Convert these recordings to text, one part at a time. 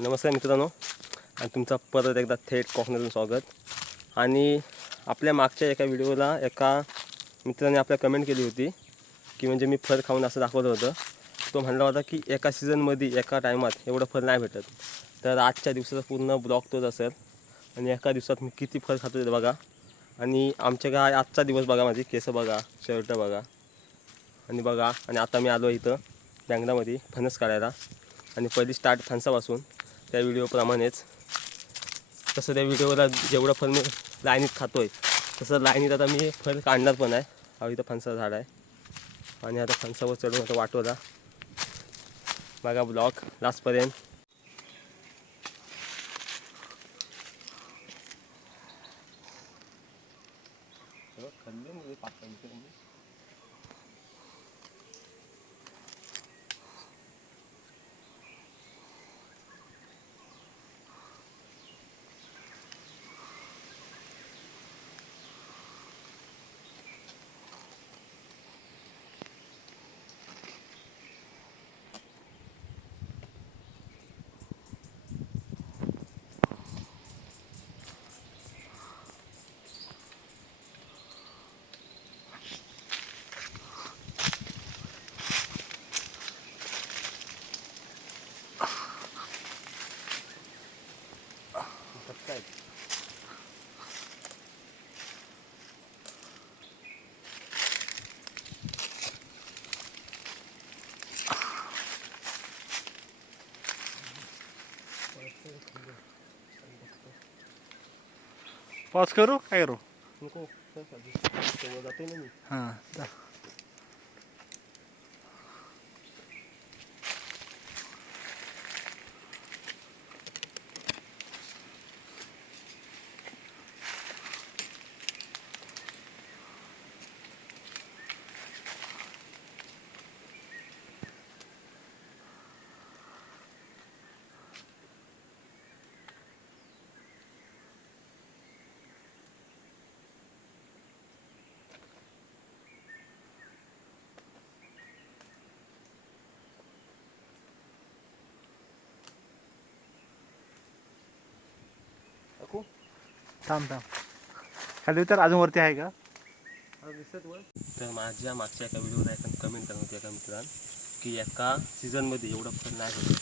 नमस्कार मित्रांनो. आणि तुमचं परत एकदा थेट कोकणातून स्वागत. आणि आपल्या मागच्या एका व्हिडिओला एका मित्राने आपल्या कमेंट केली होती की म्हणजे मी फर खाऊन असं दाखवलं होतं. तो म्हणला होता की एका सीझनमध्ये एका टायमात एवढं फळ नाही भेटत. तर आजच्या दिवसाचा पूर्ण ब्लॉक तोच असेल. आणि एका दिवसात मी किती फळ खातो ते बघा. आणि आमच्या काय आजचा दिवस बघा माझी केस बघा शर्ट बघा. आणि बघा आणि आता मी आलो इथं बँगलामध्ये फणस काढायला. आणि पहिली स्टार्ट फणसापासून. त्या व्हिडिओप्रमाणेच. तसं त्या व्हिडिओला जेवढं फळ मी लाईनीत खातो आहे तसं लाईनीत आता मी फळ काढणार पण आहे. हा इथं फणसा झाड आहे. आणि आता फणसावर चढून आता वाटवला बघा ब्लॉग लास्टपर्यंत काय पॉज करू काय करू नको चल खाली. तेव्हा जातोय ना मी हां जा. थांब थांब. खाली तर अजून वरती आहे का? तर माझ्या मागच्या एका व्हिडिओला एका कमेंट करत होती एका मित्रान की एका सीझनमध्ये एवढं फळ नाही होत.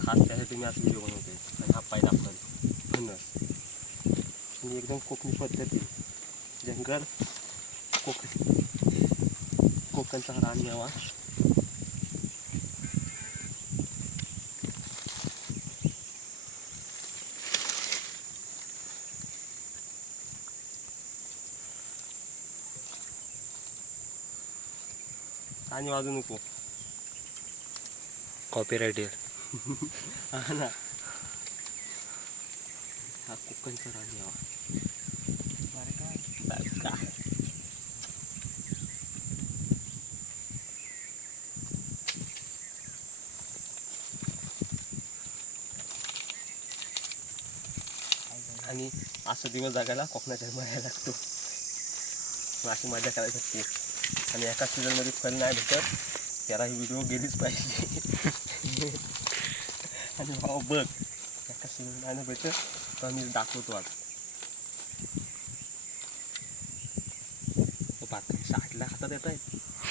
खास त्यासाठी मी आज व्हिडिओ बनवते. आणि हा पाहिला फळ फणस मी एकदम कोकणी पद्धती जंगल कोकण कोकणचा हा रानमेवा आणि वाजू नको. कॉपीराईट हा ना. हा कोकणचा रानमेवा काय आणि असं दिवस जगायला कोकणाच्या माया लागतो. अशी मजा करायला शकते आणि एका सीझनमध्ये फल नाही भेटत. त्याला ही व्हिडिओ गेलीच पाहिजे. आणि भाऊ बघ एका सीझन नाही भेटत तर मी दाखवतो आज साठला हातात येत आहे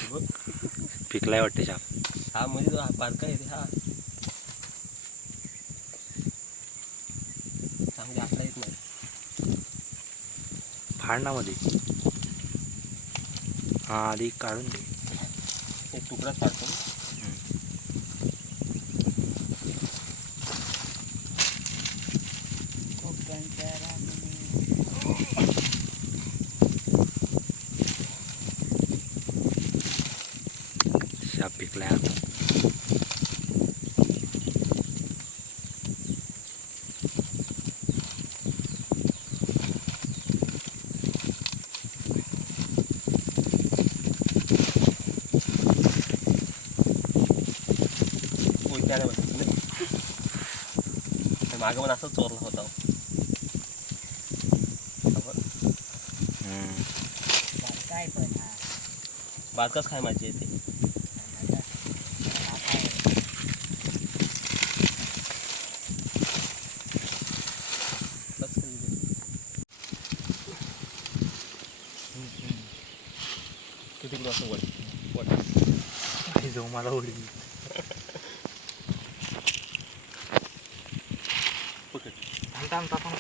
बघ. पिकलाय वाटते शाप. हा म्हणजे तो हा आहे रे हा. चांगले आता येत नाही. फाडणामध्ये. हा आधी काढून दे एक तुकडाच आगमन असं चोरला होता. काय पण बारकाच खाय माझी येते. किती किलो असं वाटत वाटत जाऊ मला ओढली थांब थांब.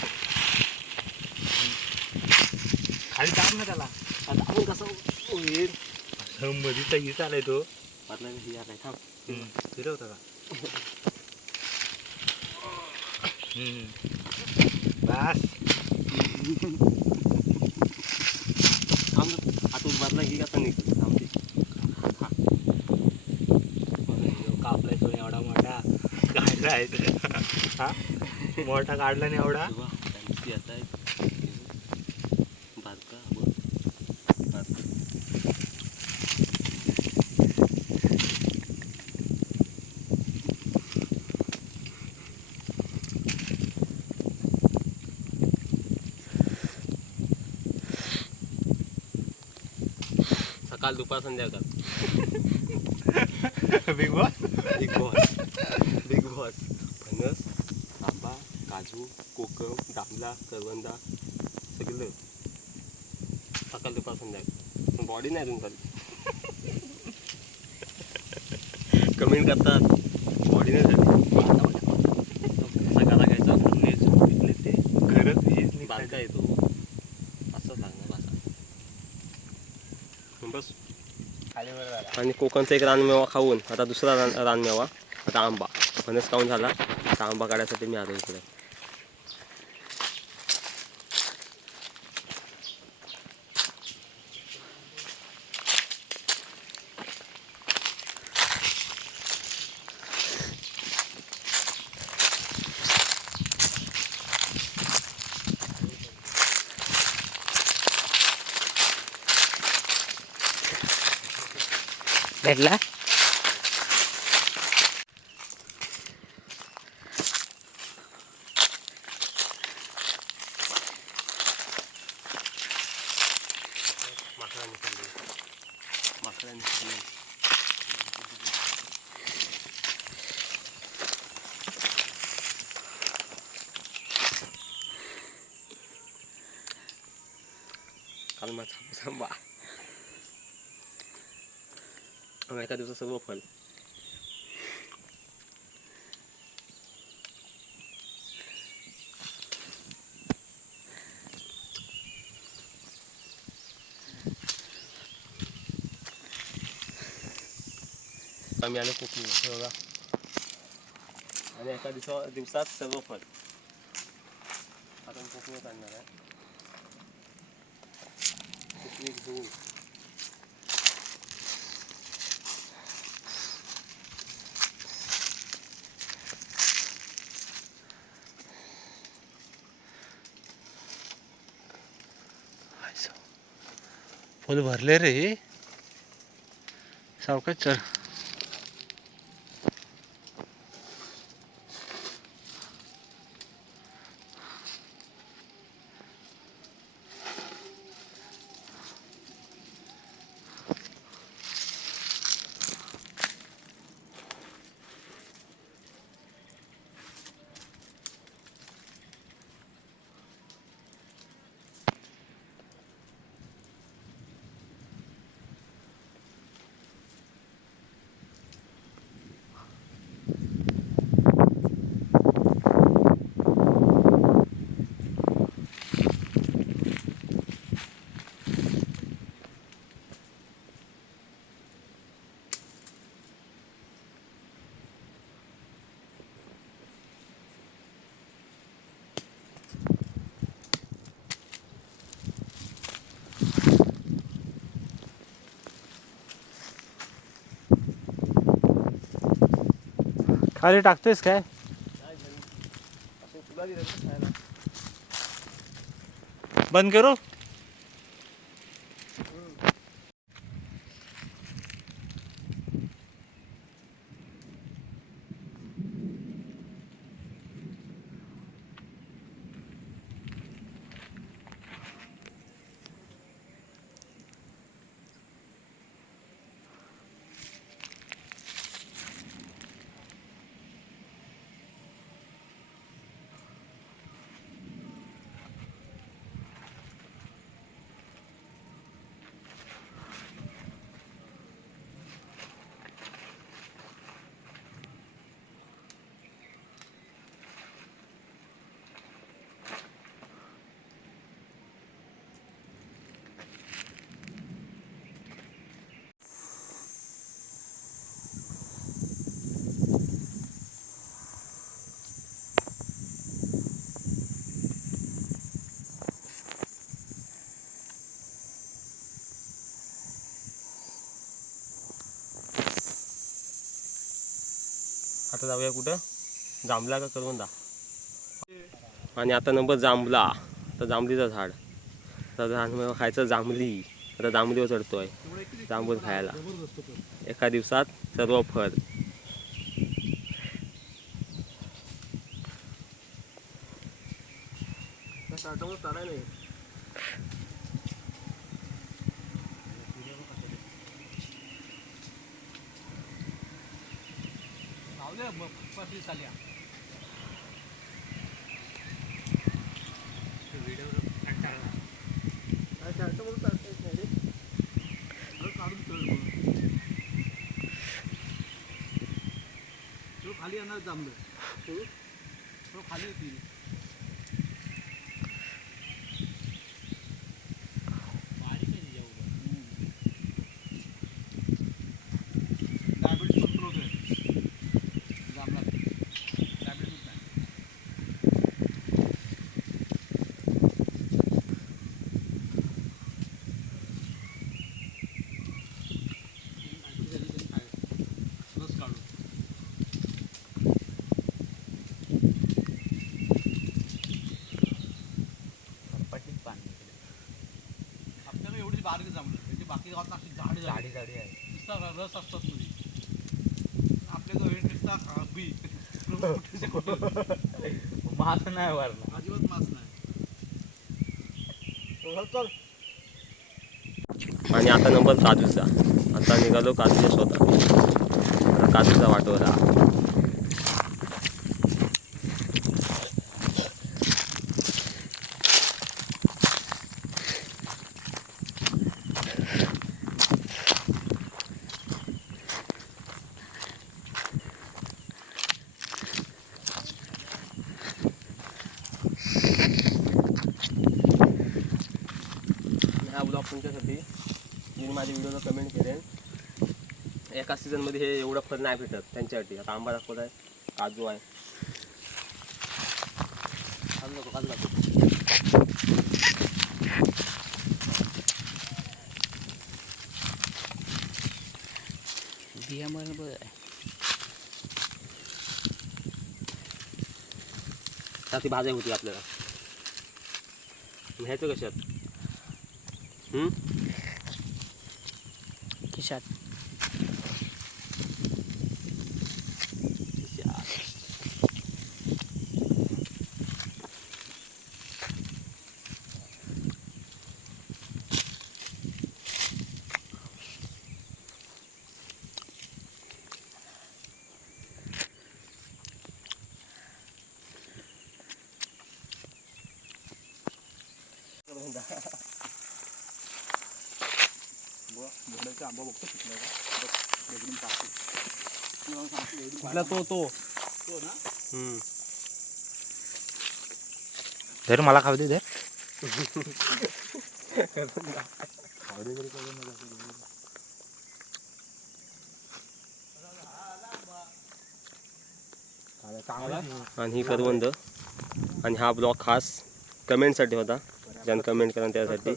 खाली दाब ना त्याला. आता आपण कसं होईल? असं मध्ये तर ही चालाय तो. पातला ही आलाय थांब. फिरवता का. बस. थांब आता बादला आता निघतो. थांब. ते कापलाय तो एवढा मोठा. काढलाय हा? मोठा काढला नाही एवढा. सकाळ दुपार संध्याकाळ. Bigg Boss Bigg Boss Bigg Boss फणस आंबा काजू कोकम डांबला करवंदा सगळं. सकाळ दुपार संध्याकाळ. बॉडी नाही अजून झाली कमेंट करतात. बॉडी नाही झाली सकाळला घ्यायचा ते खरंच हेच नाही बारका येतो. असंच लागणार बस. खाली आणि कोकणचा एक रानमेवा खाऊन आता दुसरा रान रानमेवा आता आंबा फणस खाऊन झाला. आता आंबा काढायसाठी मी आलो इकडे. ¿verdad? आणि एका दिवसात सर्व फल आम्ही आलो कोकणी बघा. आणि एका दिवसा दिवसात सर्व फल आता मी कोकणीत आणणार आहे. कोकणी घेऊन. फुल भरले रे. सावकाश चल. अरे टाकतोयस काय? बंद करू? जाऊया कुठं? जांभला का करून दा आणि आता नंबर जांभला. तर जांभलीचं झाड. तर झाड खायचं जांभली. आता जांभलीवर चढतोय. जांभूळ खायला. एका दिवसात सर्व फळ. खाली येणार जमलं खाली येतील डायबिटीस कंट्रोल होतोय जांभळा डायबिटीस नाही रस काढून आपल्याला एवढी बारीक जमलं त्याची बाकी गावात अशी झाडी झाडी झाडी आहे नुसता र- रस असतात तुझी आपल्या जो नुसता खा- बी. मास नाही वरणार अजिबात मास नाही. चल आणि आता नंबर काजूचा आता निघालो काजूच्या स्वतः काजूचा वाटोरा. तुमच्यासाठी मी माझ्या व्हिडिओला कमेंट करेन. एका सीझनमध्ये हे एवढं फळ नाही भेटत त्यांच्यासाठी. आता आंबा दाखवत आहे काजू आहे. काजू दाखव काजू दाखव बिया बरोबर ती भाज्या होती आपल्याला. घ्यायचं कशात? कशात हम्म? खिशात आंबा बघतो कुठला तो तो तो ना हम्म. धर मला खाऊ दे धर आणि ही करवंद आणि हा ब्लॉग खास कमेंटसाठी होता ज्यानं कमेंट करा त्यासाठी